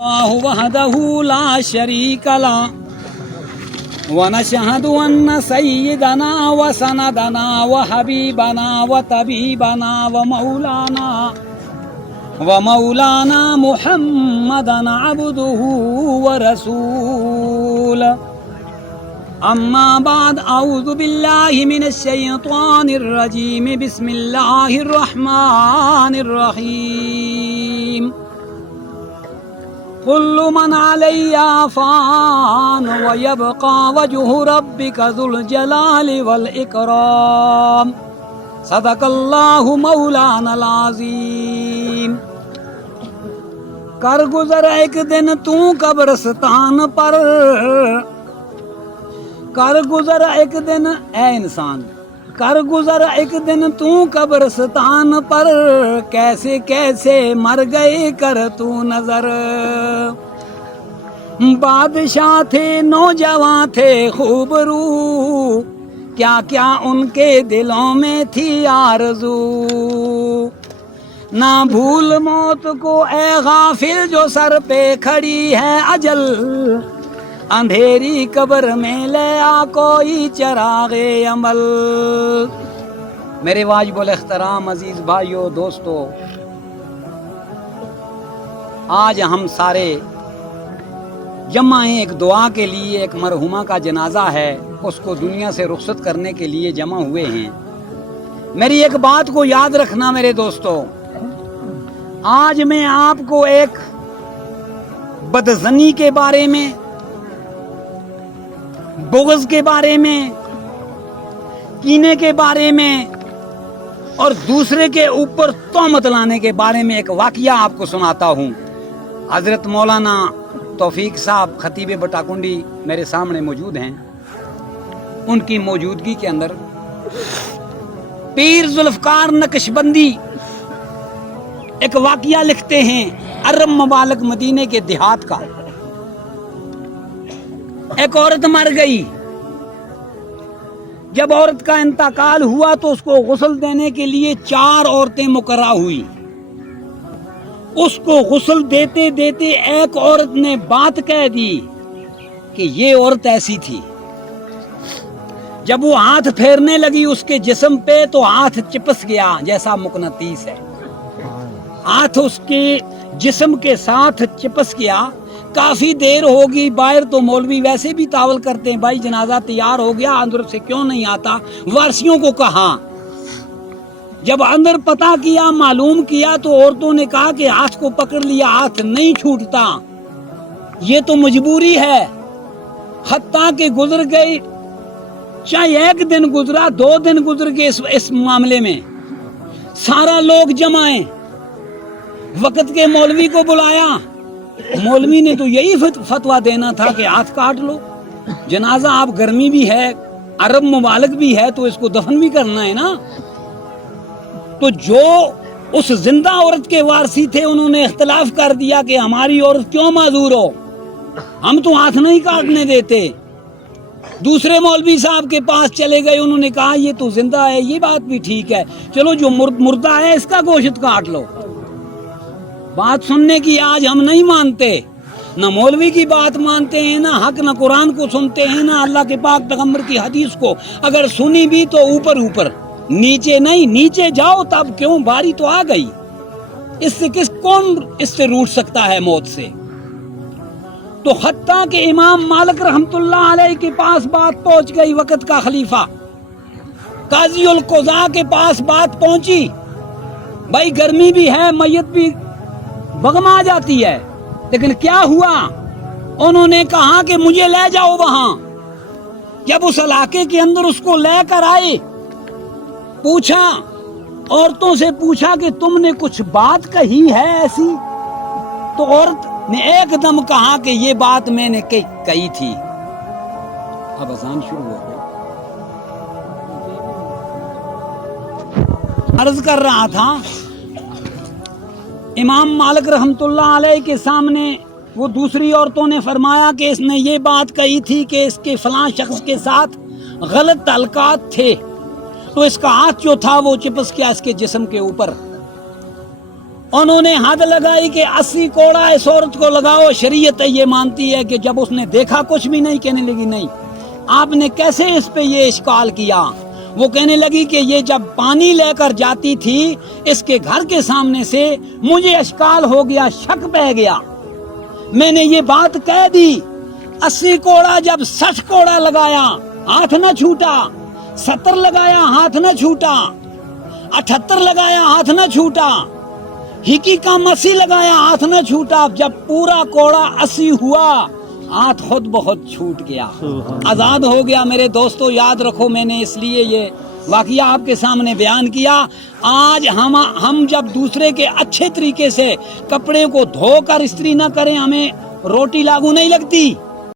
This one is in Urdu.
اللہ وحدہ لا شریک لہ ونشہد ان سیدنا وسندنا وحبیبنا وطبیبنا ومولانا محمدا عبدہ ورسولہ اما بعد اعوذ باللہ من الشیطان الرجیم بسم اللہ الرحمن الرحیم كل من عليها فان ويبقى وجه ربك ذو الجلال والإكرام صدق الله مولانا العظیم۔ کر گزر ایک دن تو قبرستان پر، کر گزر ایک دن اے انسان، کر گزر ایک دن تو قبرستان پر، کیسے کیسے مر گئے کر تو نظر۔ بادشاہ تھے نوجوان تھے خوب رو، کیا کیا ان کے دلوں میں تھی آرزو۔ نہ بھول موت کو اے غافل جو سر پہ کھڑی ہے اجل، اندھیری قبر میں لے آ کوئی چراغ عمل۔ میرے واجب الاحترام عزیز بھائیو دوستو، آج ہم سارے جمع ہیں ایک دعا کے لیے۔ ایک مرحومہ کا جنازہ ہے، اس کو دنیا سے رخصت کرنے کے لیے جمع ہوئے ہیں۔ میری ایک بات کو یاد رکھنا میرے دوستو، آج میں آپ کو ایک بدظنی کے بارے میں، بغض کے بارے میں، کینے کے بارے میں اور دوسرے کے اوپر تہمت لانے کے بارے میں ایک واقعہ آپ کو سناتا ہوں۔ حضرت مولانا توفیق صاحب خطیب بٹاکنڈی میرے سامنے موجود ہیں، ان کی موجودگی کے اندر پیر ذوالفقار نقشبندی ایک واقعہ لکھتے ہیں عرب ممالک مدینے کے دیہات کا۔ ایک عورت مر گئی، جب عورت کا انتقال ہوا تو اس کو غسل دینے کے لیے 4 عورتیں مقررہ ہوئی۔ اس کو غسل دیتے دیتے ایک عورت نے بات کہہ دی کہ یہ عورت ایسی تھی۔ جب وہ ہاتھ پھیرنے لگی اس کے جسم پہ تو ہاتھ چپس گیا جیسا مقناطیس ہے، ہاتھ اس کے جسم کے ساتھ چپس گیا۔ کافی دیر ہوگی، باہر تو مولوی ویسے بھی تاول کرتے ہیں، بھائی جنازہ تیار ہو گیا اندر سے کیوں نہیں آتا، وارثیوں کو کہا۔ جب اندر پتہ کیا، معلوم کیا تو عورتوں نے کہا کہ ہاتھ کو پکڑ لیا، ہاتھ نہیں چھوٹتا، یہ تو مجبوری ہے۔ حتیٰ کہ گزر گئی، چاہے 1 دن گزرا 2 دن گزر گئے اس معاملے میں، سارا لوگ جمع ہیں۔ وقت کے مولوی کو بلایا، مولوی نے تو یہی فتویٰ دینا تھا کہ ہاتھ کاٹ لو، جنازہ آپ گرمی بھی ہے، عرب ممالک بھی ہے تو اس کو دفن بھی کرنا ہے نا۔ تو جو اس زندہ عورت کے وارثی تھے انہوں نے اختلاف کر دیا کہ ہماری عورت کیوں معذور ہو، ہم تو ہاتھ نہیں کاٹنے دیتے۔ دوسرے مولوی صاحب کے پاس چلے گئے، انہوں نے کہا یہ تو زندہ ہے، یہ بات بھی ٹھیک ہے، چلو جو مردہ ہے اس کا گوشت کاٹ لو۔ بات سننے کی آج ہم نہیں مانتے، نہ مولوی کی بات مانتے ہیں، نہ حق، نہ قرآن کو سنتے ہیں، نہ اللہ کے پاک پیغمبر کی حدیث کو۔ اگر سنی بھی تو اوپر اوپر، نیچے نہیں۔ نیچے جاؤ تب کیوں، باری تو آ گئی، اس سے کون اس سے روٹ سکتا ہے موت سے۔ تو حتیٰ کہ امام مالک رحمت اللہ علیہ کے پاس بات پہنچ گئی، وقت کا خلیفہ قاضی القضاء کے پاس بات پہنچی، بھائی گرمی بھی ہے، میت بھی بغما جاتی ہے، لیکن کیا ہوا؟ انہوں نے کہا کہ مجھے لے جاؤ وہاں۔ جب اس علاقے کے اندر اس کو لے کر آئے، پوچھا، عورتوں سے پوچھا کہ تم نے کچھ بات کہی ہے ایسی؟ تو عورت نے ایک دم کہا کہ یہ بات میں نے کہی تھی۔ اب اذان شروع ہو گئی۔ عرض کر رہا تھا، امام مالک رحمت اللہ علیہ کے سامنے وہ دوسری عورتوں نے فرمایا کہ اس نے یہ بات کہی تھی کہ اس کے فلاں شخص کے ساتھ غلط تعلقات تھے، تو اس کا ہاتھ جو تھا وہ چپس گیا اس کے جسم کے اوپر۔ انہوں نے حد لگائی کہ 80 کوڑا اس عورت کو لگاؤ. شریعت یہ مانتی ہے کہ جب اس نے دیکھا کچھ بھی نہیں, کہنے لگی نہیں. آپ نے کیسے اس پہ یہ اشکال کیا؟ وہ کہنے لگی کہ یہ جب پانی لے کر جاتی تھی اس کے گھر کے سامنے سے, مجھے اشکال ہو گیا, شک پہ گیا, میں نے یہ بات کہہ دی. 80 کوڑا جب 60 کوڑا لگایا ہاتھ نہ چھوٹا, 70 لگایا ہاتھ نہ چھوٹا, 78 لگایا ہاتھ نہ چھوٹا, ہکی کام 80 لگایا ہاتھ نہ چھوٹا. جب پورا کوڑا 80 ہوا ہاتھ خود بہت چھوٹ گیا, آزاد ہو گیا. میرے دوستو یاد رکھو, میں نے اس لیے یہ واقعہ آپ کے سامنے بیان کیا. آج ہم جب دوسرے کے اچھے طریقے سے کپڑے کو دھو کر استری نہ کریں, ہمیں روٹی لاگو نہیں لگتی.